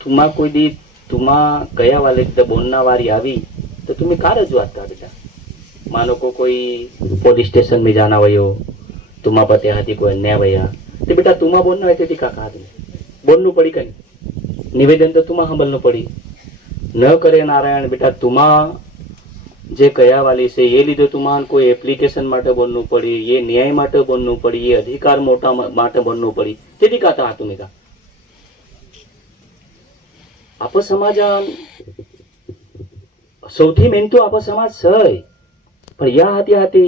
तुम्हा कोई दी तुम्हा गया वाले बोलना वारी आवी तो तुम्हें कार रजूआत था बेटा? मानो को कोई पुलिस स्टेशन में जाना वयो, तुम्हा पते हाथी कोई अन्याय वया तो बेटा तुम्हा बोलना है तेरी का कहा बोलनु पड़ी कहीं निवेदन तो तुम्हा हंबलनु पड़ी न करे नारायण बेटा तुम्हा जे कया वाली से ये लीधे तुम्हान कोई एप्लिकेशन माटे बोलनु पड़ी, ये न्याय माटे बोलनु पड़ी, ये अधिकार मोटा माटे बोलनु पड़ी तेरी का था तुम्हें का आप समाजान सौથી મેન તો આપ સમાજ છે પણ યા હાથી હાથી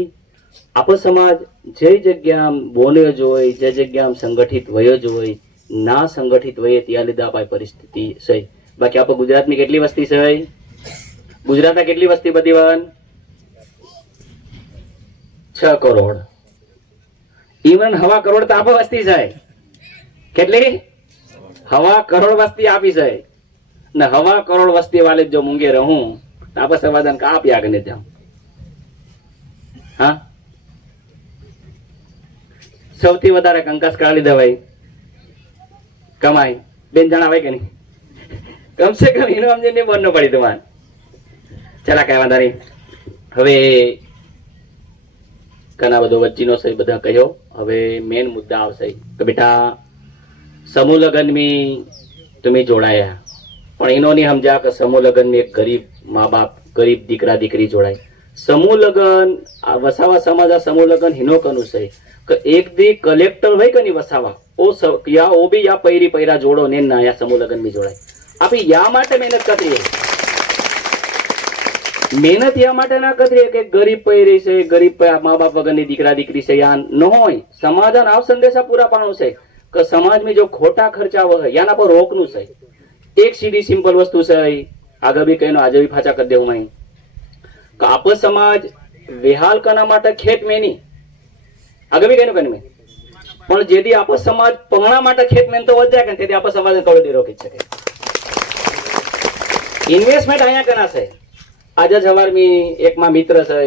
આપ સમાજ જે જગ્યા બોલ્યો જોઈ જે જગ્યા સંગઠિત વયો જોઈ ના સંગઠિત વયે ત્યાં લીધે આ પરિસ્થિતિ છે બાકી આપ ગુજરાતની કેટલી વસ્તી છે ગુજરાતના કેટલી વસ્તી બધી 6 કરોડ ઇવન 1.25 કરોડ તો આપ વસ્તી છે કેટલી 1.25 કરોડ વસ્તી આપી છે ને 1.25 કરોડ વસ્તી વાલે જો મૂંગે રહું आप समाधान का आप याद नहीं जाओ हाँ સૌથી વધારે કંકાસ કાઢી દેવાય કમાય બેન જણાવાય કે નહીં કમ સે કમ એનો સમજે નહીં બોલવું પડી તમારે ચલા કઈ વાંધા નહીં હવે ઘણા બધો વચ્ચીનો સહી બધા કહ્યો હવે મેન મુદ્દા આવશે કે બેટા સમૂહ લગ્ન में तुम्हें जोड़ाया પણ એનો નહીં સમજ્યા કે સમૂહ લગ્ન में एक गरीब माँ बाप गरीब दीकरा दीकरी जोड़ाय समूह लगन वसावा समाज समूह लगन हिनो कनु से एक दी कलेक्टर वही कनी वसावा ओ या ओ भी या पैरी पैरा जोड़ो ने ना या समूह लगन में जोड़ाय आप या माटे मेहनत करी मेहनत या माटे ना करी के गरीब पैरी से गरीब माँ बाप वगनी दीकरा दीकरी से या न होय समाधान आव संदेशा पूरा पाणो से कि समाज में जो खोटा खर्चा वह याना पर रोकनु से एक सीधी सिंपल वस्तु से आगे भी कहनो आज भी फाचा कर देव मैं आप समाज विहाल करना माटे खेत में नहीं आगे भी कहनो में पण जेदी आप समाज पगणा माटे खेत में तो वध जाए तेदी आप समाज ने कवडी रोकी सके इन्वेस्टमेंट आया करना से आज जवार में एक मा मित्र से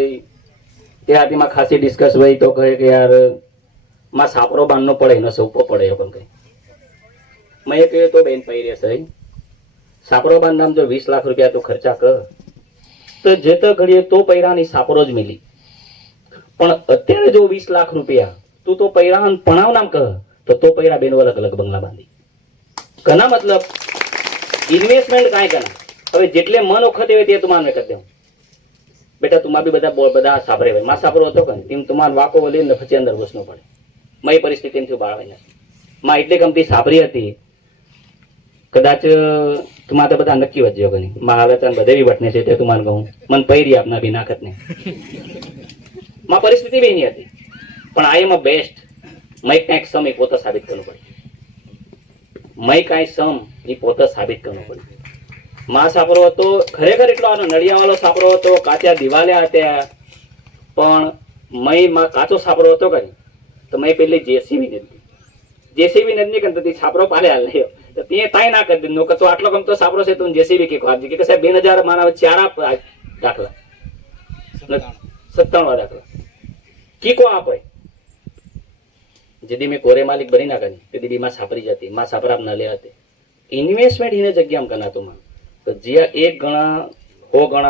ते आती मा खासी डिस्कस वही तो कहे कि यार मा सापरो बांधनो पड़े न सोपो पड़े अपन कहीं मैं कहे तो बेन पई सही सापरो बांधनाम जो 20 लाख रुपया तो खर्चा कर तो जेता घड़िए तो पैरानी सापरो ज मिली पण अत्यारे जो 20 लाख रुपया तू तो पैरान पणाव नाम कह तो पैरा बेनो अलग अलग बंगला बांधी कना मतलब इन्वेस्टमेंट काय करना હવે જેટલે મન વખતે હોય તે તમારે કરી દેવું બેટા તુમા બી બધા સાપરે હોય માં સાપરો હતો કે તેમ તમાર વાકો વલીને પછી અંદર ઘૂસનો પડે મય પરિસ્થિતિ એમથી બાળવાય નથી માં એટલે ગમતી સાપરી હતી कदाच तुम्हारा तो बता नक्की वजह कनी महाराज बधे भी वटने से ते तुम्हारे कहूं मन पैरी अपना भी नाखत ने मां परिस्थिति भी नहीं थी पण आई एम अ बेस्ट मैं कांईक सम ए पोता साबित करनो पड़े मैं कांई सम ए पोता साबित करनो पड़े मां सापरो तो खरेखर એટલો આનો નડિયા વાળો સાપરો હતો કાચા દિવાલે હતા પણ मैं માં કાચો સાપરો હતો કઈ તો मैं પેલી जेसीबी नदी करती सापरो पाले हाल नहीं तो ते ताई ना कर दो तो आटलो कम तो सापरो से तुम जेसीबी के आज के साहब 2000 माना 4 दाखला 97 दाखला की को आप है जदी में कोरे मालिक बनी ना करी ते दी मां सापरी जाती मां सापरा न ले आते इन्वेस्टमेंट हिने जग्या में करना तुम तो जिया 1 गणा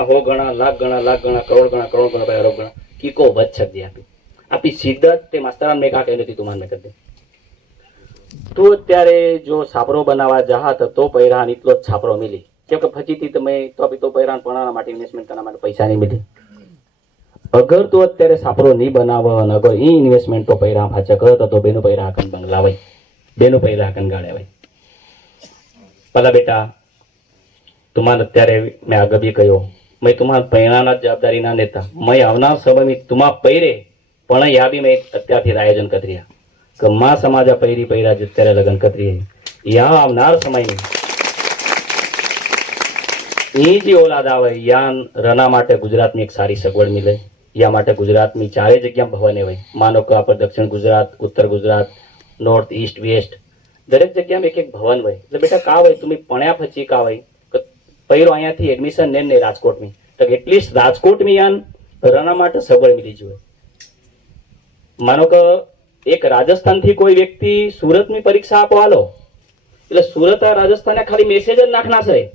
हो गणा लाख गणा करोड़ गणा भाई अरब गणा की को बच छक दिया आपी सीधा ते मास्तरान में का कहने थी तुम्हारे में कर दे तो अत्यारे जो सापरो बनावा जहा तो पैरान इतलो छापरो मिली क्योंकि फची थी तमे तो अभी तो पैरान पणाना माटे इन्वेस्टमेंट करना माटे पैसा नहीं मिली अगर तो अत्यारे सापरो नहीं बनावा अने अगर ई इन्वेस्टमेंट तो पैरा फाचा करत तो बेनो पैरा आकन बंगलावाय बेनो पैरा आकन गाड़ेवाय पला बेटा तुम्हारे अत्यारे मैं आगे भी कहो मैं तुम्हारा पैराना जवाबदारी ना लेता मैं आवनार समय में तुम्हारा पैरे पण या भी मैं अत्यारथी आयोजन कर रिया कि मां समाजा पैरी पैरा जित्यारे लगन कतरी या आवनार समय में ई जी औलाद आवे या रना माटे गुजरात में एक सारी सगवड़ मिले या माटे गुजरात में चारे जग्या भवन होय मानो कि आप दक्षिण Gujarat Uttar Gujarat north east west दरेक जग्या में एक एक भवन होय એટલે બેટા का होय तुम्ही पण्या फची का होय पैरो અહીંયાથી એડમિશન ને રાજકોટ में तो एटलीस्ट राजकोट में यान रना माटे सगवड़ मिली जोय मानो कि एक राजस्थान थी कोई व्यक्ति सूरत में परीक्षा आपवा लो એટલે સુરત આ રાજસ્થાને ખાલી મેસેજ જ નાખના છે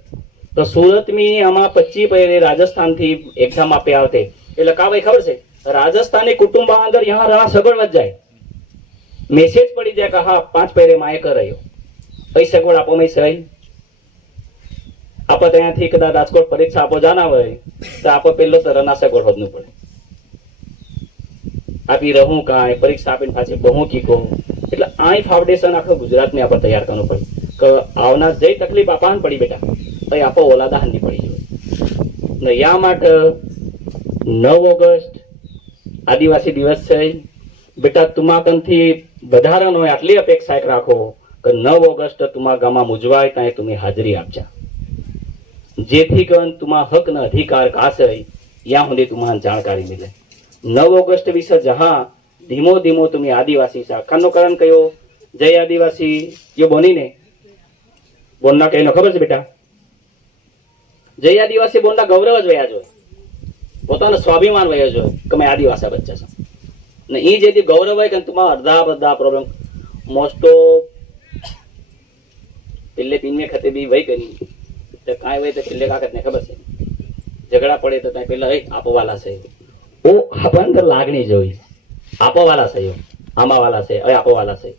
તો સુરત મી આમાં 25 પહેરે રાજસ્થાન થી એક્ઝામ આપે આવતે એટલે કા ભાઈ ખબર છે રાજસ્થાની કુટુંબ અંદર યહાં રहा સગવડ વધ જાય મેસેજ પડી જાય કે હા 5 પહેરે માએ કરાયો કઈ સગવડ આપો મેં સહી આપણે ત્યાંથી કદાચ રાજકોટ પરીક્ષા આપો જાના હોય તો આપણે પહેલો તો રના સગવડ હોદનું પડે આપી રહું કાંઈ પરીક્ષા આપીને પાછી બહુ કીકો એટલે આઈ ફાઉન્ડેશન આખો ગુજરાતને આપણે તૈયાર કરવું પડે કે આવનાર જઈ તકલીફ આપાન પડી બેટા તો આપો ઓલાદા હાંડી પડી જોઈએ ને યા માટે 9 ઓગસ્ટ આદિવાસી દિવસ છે બેટા તુમાકનથી વધારાનો આટલી અપેક્ષા એક રાખો કે 9 ઓગસ્ટ તુમા ગામમાં મુજવાય ત્યાં તમે હાજરી આપજા જેથી કરીને તુમા હક ના અધિકાર કાશે યા સુધી તુમ્હાન જાણકારી મિલે 9 ઓગસ્ટ વિશે જहाँ ધીમો ધીમો તમે આદિવાસી શાખાનો કારણ કયો જય આદિવાસી યો બોનીને બોનના કહેનો ખબર છે બેટા જય આદિવાસી બોનના ગૌરવ જ વયા જોઈએ પોતાનો સ્વાભિમાન વયો જોઈએ કે મેં આદિવાસી બચ્ચા છું ને એ જેથી ગૌરવ હોય કે તુમા અડધા બધા પ્રોબ્લેમ મોસ્ટો પેલે તીન ખતે બી વહી કરી તો કાંઈ હોય તો પેલે કાકત ને ખબર છે ઝઘડા પડે તો ત્યાં પેલા આપવાલા છે ઓ આપણા અંદર લાગણી જોઈ આપવાલા છે આમાવાલા છે આપવાલા છે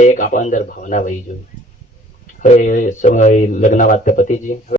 એક આપણા અંદર ભાવના વહી જોઈ હવે સમય લગ્ન વાત પતિજી